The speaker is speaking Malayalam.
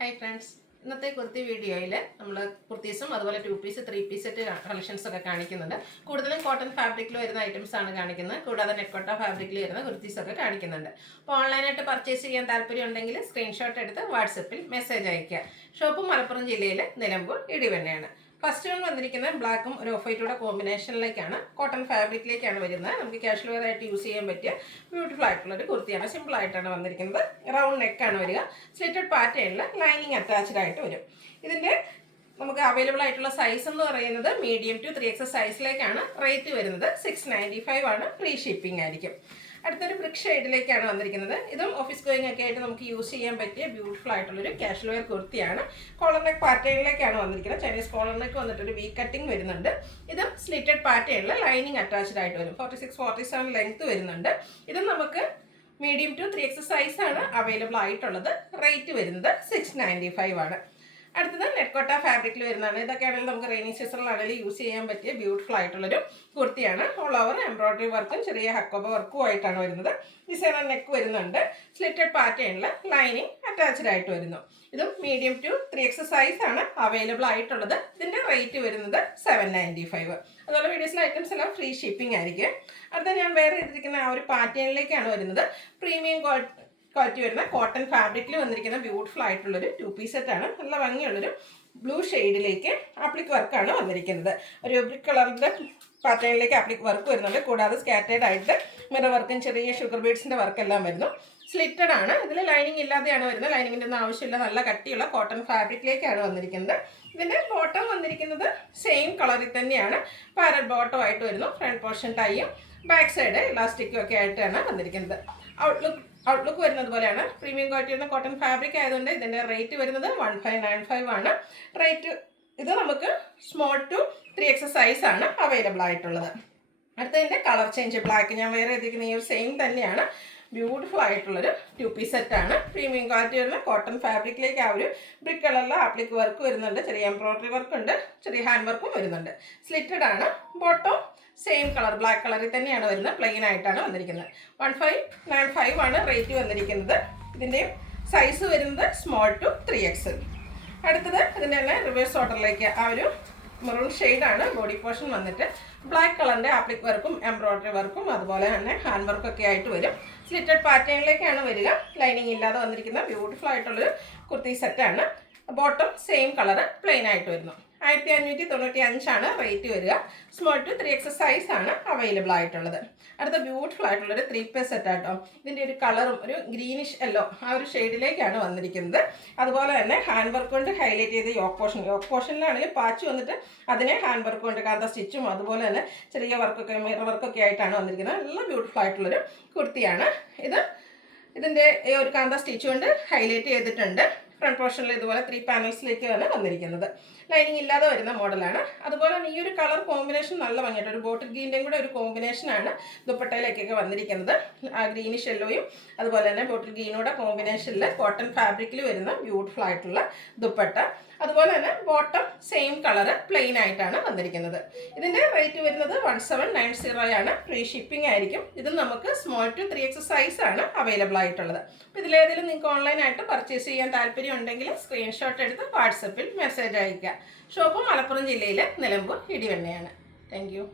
Hi friends, ഇന്നത്തെ കുർത്തി വീഡിയോയിൽ നമ്മൾ കുർത്തീസും അതുപോലെ 2 പീസ് 3 പീസ് സെറ്റ് കളക്ഷൻസ് ഒക്കെ കാണിക്കുന്നുണ്ട്. കൂടുതലും കോട്ടൺ ഫാബ്രിക്കിൽ വരുന്ന ഐറ്റംസ് ആണ് കാണിക്കുന്നത്. കൂടാതെ നെക്കോട്ട ഫാബ്രിക്കിൽ വരുന്ന കുർത്തീസ് ഒക്കെ കാണിക്കുന്നുണ്ട്. അപ്പോൾ ഓൺലൈനായിട്ട് പർച്ചേസ് ചെയ്യാൻ താല്പര്യം ഉണ്ടെങ്കിൽ സ്ക്രീൻഷോട്ട് എടുത്ത് വാട്സപ്പിൽ മെസ്സേജ് അയയ്ക്കുക. ഷോപ്പ് മലപ്പുറം ജില്ലയിലെ നിലമ്പൂർ ഇടിവണ്ണയാണ്. ഫസ്റ്റ് വൺ വന്നിരിക്കുന്നത് ബ്ലാക്കും ഒരു ഓഫ് വൈറ്റൂടെ കോമ്പിനേഷനിലേക്കാണ്. കോട്ടൺ ഫാബ്രിക്കിലേക്കാണ് വരുന്നത്. നമുക്ക് കാഷ്വൽ വെയർ ആയിട്ട് യൂസ് ചെയ്യാൻ പറ്റിയ ബ്യൂട്ടിഫുൾ ആയിട്ടുള്ള ഒരു കുർത്തിയാണ്. സിമ്പിൾ ആയിട്ടാണ് വന്നിരിക്കുന്നത്. റൗണ്ട് നെക്കാണ് വരിക. സ്ലിറ്റഡ് പാറ്റേണിൽ ലൈനിങ് അറ്റാച്ച്ഡ് ആയിട്ട് വരും. ഇതിൻ്റെ നമുക്ക് അവൈലബിൾ ആയിട്ടുള്ള സൈസ് എന്ന് പറയുന്നത് മീഡിയം ടു 3XL സൈസിലേക്കാണ്. റേറ്റ് വരുന്നത് 695 ആണ്. ഫ്രീ ഷിപ്പിംഗ് ആയിരിക്കും. അടുത്തൊരു ബ്രിക്ക് ഷെയ്ഡിലേക്കാണ് വന്നിരിക്കുന്നത്. ഇതും ഓഫീസ് ഗോയിങ് ഒക്കെ ആയിട്ട് നമുക്ക് യൂസ് ചെയ്യാൻ പറ്റിയ ബ്യൂട്ടിഫുൾ ആയിട്ടുള്ളൊരു കാഷ്വൽ വെയർ കുർത്തിയാണ്. കോളർ നെക്ക് പാറ്റേണിലേക്കാണ് വന്നിരിക്കുന്നത്. ചൈനീസ് കോളർ നെക്ക് വന്നിട്ടൊരു വി കട്ടിങ് വരുന്നുണ്ട്. ഇതും സ്ലിറ്റഡ് പാറ്റേണിൽ ലൈനിങ് അറ്റാച്ച്ഡ് ആയിട്ട് വരും. 46-47 ലെങ്ത് വരുന്നുണ്ട്. ഇതും നമുക്ക് മീഡിയം ടു 3XL സൈസാണ് അവൈലബിൾ ആയിട്ടുള്ളത്. റേറ്റ് വരുന്നത് 695 ആണ്. അടുത്തത് നെക്കോട്ട ഫാബ്രിക്കിൽ വരുന്നതാണ്. ഇതൊക്കെയാണെങ്കിൽ നമുക്ക് റെയിനി സീസണിലാണെങ്കിലും യൂസ് ചെയ്യാൻ പറ്റിയ ബ്യൂട്ടിഫുൾ ആയിട്ടുള്ളൊരു കുർത്തിയാണ്. ഓൾ ഓവർ എംബ്രോയിഡറി വർക്കും ചെറിയ ഹക്കോബ വർക്കും ആയിട്ടാണ് വരുന്നത്. ഡിസൈനർ നെക്ക് വരുന്നുണ്ട്. സ്ലിറ്റഡ് പാറ്റേണിൽ ലൈനിങ് അറ്റാച്ച്ഡ് ആയിട്ട് വരുന്നു. ഇതും മീഡിയം ടു 3XL സൈസാണ് അവൈലബിൾ ആയിട്ടുള്ളത്. ഇതിൻ്റെ റേറ്റ് വരുന്നത് 795. അതുപോലെ വീഡിയോസിലെ ഐറ്റംസ് എല്ലാം ഫ്രീ ഷിപ്പിംഗ് ആയിരിക്കും. അടുത്ത ഞാൻ വേറെ ചെയ്തിരിക്കുന്ന ആ ഒരു പാറ്റേണിലേക്കാണ് വരുന്നത്. പ്രീമിയം ക്വാളിറ്റി വരുന്ന കോട്ടൺ ഫാബ്രിക്കിൽ വന്നിരിക്കുന്ന ബ്യൂട്ടിഫുൾ ആയിട്ടുള്ളൊരു 2 പീസ് സെറ്റാണ്. നല്ല ഭംഗിയുള്ളൊരു ബ്ലൂ ഷെയ്ഡിലേക്ക് ആപ്ലിക് വർക്കാണ് വന്നിരിക്കുന്നത്. ഒരു ബ്രിക്ക് കളറിൻ്റെ പാറ്റേണിലേക്ക് ആപ്ലിക് വർക്ക് വരുന്നുണ്ട്. കൂടാതെ സ്കാറ്റേഡ് ആയിട്ട് മിറർ വർക്കും ചെറിയ ഷുഗർ ബീഡ്സിൻ്റെ വർക്കെല്ലാം വരുന്നു. സ്ലിറ്റഡ് ആണ്. ഇതിൽ ലൈനിങ് ഇല്ലാതെയാണ് വരുന്നത്. ലൈനിങ്ങിൻ്റെ ഒന്നും ആവശ്യമില്ല. നല്ല കട്ടിയുള്ള കോട്ടൺ ഫാബ്രിക്കിലേക്കാണ് വന്നിരിക്കുന്നത്. ഇതിൻ്റെ ബോട്ടം വന്നിരിക്കുന്നത് സെയിം കളറിൽ തന്നെയാണ്. പാരറ്റ് ബോട്ടം ആയിട്ട് വരുന്നു. ഫ്രണ്ട് പോർഷൻ ടൈയും ബാക്ക് സൈഡ് ഇലാസ്റ്റിക്കും ഒക്കെ ആയിട്ടാണ് വന്നിരിക്കുന്നത്. ഔട്ട്ലുക്ക് വരുന്നത് പോലെയാണ്. പ്രീമിയം ക്വാളിറ്റി വരുന്ന കോട്ടൺ ഫാബ്രിക് ആയതുകൊണ്ട് ഇതിൻ്റെ റേറ്റ് വരുന്നത് 1595 ആണ്. റേറ്റ് ഇത് നമുക്ക് സ്മോൾ ടു 3XL സൈസാണ് അവൈലബിൾ ആയിട്ടുള്ളത്. അടുത്തതിൻ്റെ കളർ ചേഞ്ച് ബ്ലാക്ക് ഞാൻ വേറെ എത്തിക്കുന്ന ഈ ഒരു സെയിം തന്നെയാണ്. ബ്യൂട്ടിഫുൾ ആയിട്ടുള്ളൊരു 2 പീസ് സെറ്റാണ്. പ്രീമിയം ക്വാളിറ്റി വരുന്ന കോട്ടൺ ഫാബ്രിക്കിലേക്ക് ആ ഒരു ബ്രിക്ക് കളറിൽ ആപ്ലിക് വർക്ക് വരുന്നുണ്ട്. ചെറിയ എംബ്രോയിഡറി വർക്ക് ഉണ്ട്. ചെറിയ ഹാൻഡ് വർക്കും വരുന്നുണ്ട്. സ്ലിറ്റഡ് ആണ്. ബോട്ടം സെയിം കളർ ബ്ലാക്ക് കളറിൽ തന്നെയാണ് വരുന്നത്. പ്ലെയിൻ ആയിട്ടാണ് വന്നിരിക്കുന്നത്. 1595 ആണ് റേറ്റ് വന്നിരിക്കുന്നത്. ഇതിൻ്റെ സൈസ് വരുന്നത് സ്മോൾ ടു 3XL. അടുത്തത് ഇതിൻ്റെ തന്നെ റിവേഴ്സ് ഓർഡറിലേക്ക് ആ ഒരു മെറൂൺ ഷെയ്ഡാണ് ബോഡി പോർഷൻ വന്നിട്ട്. ബ്ലാക്ക് കളറിൻ്റെ ആപ്ലിക് വർക്കും എംബ്രോയിഡറി വർക്കും അതുപോലെ തന്നെ ഹാൻഡ് വർക്കൊക്കെ ആയിട്ട് വരും. സ്ലിറ്റഡ് പാറ്റേണിലേക്കാണ് വരിക. ലൈനിങ് ഇല്ലാതെ വന്നിരിക്കുന്ന ബ്യൂട്ടിഫുൾ ആയിട്ടുള്ളൊരു കുർത്തി സെറ്റാണ്. ബോട്ടം സെയിം കളറ് പ്ലെയിൻ ആയിട്ട് വരുന്നു. 1595 ആണ് റേറ്റ് വരിക. സ്മോൾ ടു 3XL സൈസാണ് അവൈലബിൾ ആയിട്ടുള്ളത്. അടുത്ത ബ്യൂട്ടിഫുൾ ആയിട്ടുള്ളൊരു 3 പീസ് സെറ്റാട്ടോ. ഇതിൻ്റെ ഒരു കളറും ഒരു ഗ്രീനിഷ് യെല്ലോ ആ ഒരു ഷെയ്ഡിലേക്കാണ് വന്നിരിക്കുന്നത്. അതുപോലെ തന്നെ ഹാൻഡ് വർക്ക് കൊണ്ട് ഹൈലൈറ്റ് ചെയ്ത യോക്ക് പോർഷനിലാണെങ്കിൽ പാച്ച് വന്നിട്ട് അതിനെ ഹാൻഡ് വർക്ക് കൊണ്ട് കാന്ത സ്റ്റിച്ചും അതുപോലെ തന്നെ ചെറിയ വർക്കൊക്കെ മിറർ വർക്കൊക്കെ ആയിട്ടാണ് വന്നിരിക്കുന്നത്. നല്ല ബ്യൂട്ടിഫുൾ ആയിട്ടുള്ളൊരു കുർത്തിയാണ് ഇത്. ഇതിൻ്റെ ഒരു കാന്ത സ്റ്റിച്ച് കൊണ്ട് ഹൈലൈറ്റ് ചെയ്തിട്ടുണ്ട്. ഫ്രണ്ട് പോർഷനിൽ ഇതുപോലെ 3 പാനൽസിലേക്കാണ് വന്നിരിക്കുന്നത്. ലൈനിങ് ഇല്ലാതെ വരുന്ന മോഡലാണ്. അതുപോലെ തന്നെ ഈ ഒരു കളർ കോമ്പിനേഷൻ നല്ല ഭംഗിയായിട്ട് ഒരു ബോട്ടിൽ ഗ്രീൻ്റെയും കൂടെ ഒരു കോമ്പിനേഷനാണ് ദുപ്പട്ടയിലേക്കൊക്കെ വന്നിരിക്കുന്നത്. ആ ഗ്രീനിഷ് യെല്ലോയും അതുപോലെ തന്നെ ബോട്ടിൽ ഗ്രീനൂടെ കോമ്പിനേഷനിൽ കോട്ടൺ ഫാബ്രിക്കിൽ വരുന്ന ബ്യൂട്ടിഫുൾ ആയിട്ടുള്ള ദുപ്പട്ട. അതുപോലെ തന്നെ ബോട്ടം സെയിം കളറ് പ്ലെയിൻ ആയിട്ടാണ് വന്നിരിക്കുന്നത്. ഇതിൻ്റെ റേറ്റ് വരുന്നത് 1790 ആണ്. ഫ്രീ ഷിപ്പിംഗ് ആയിരിക്കും. ഇത് നമുക്ക് സ്മോൾ ടു 3XL സൈസാണ് അവൈലബിൾ ആയിട്ടുള്ളത്. അപ്പോൾ ഇതിലേതെങ്കിലും നിങ്ങൾക്ക് ഓൺലൈനായിട്ട് പർച്ചേസ് ചെയ്യാൻ താല്പര്യം ഉണ്ടെങ്കിൽ സ്ക്രീൻഷോട്ട് എടുത്ത് വാട്സപ്പിൽ മെസ്സേജ് അയയ്ക്കുക. ഷോപ്പ് മലപ്പുറം ജില്ലയിലെ നിലമ്പൂർ ഇടിവണ്ണയാണ്. Thank you.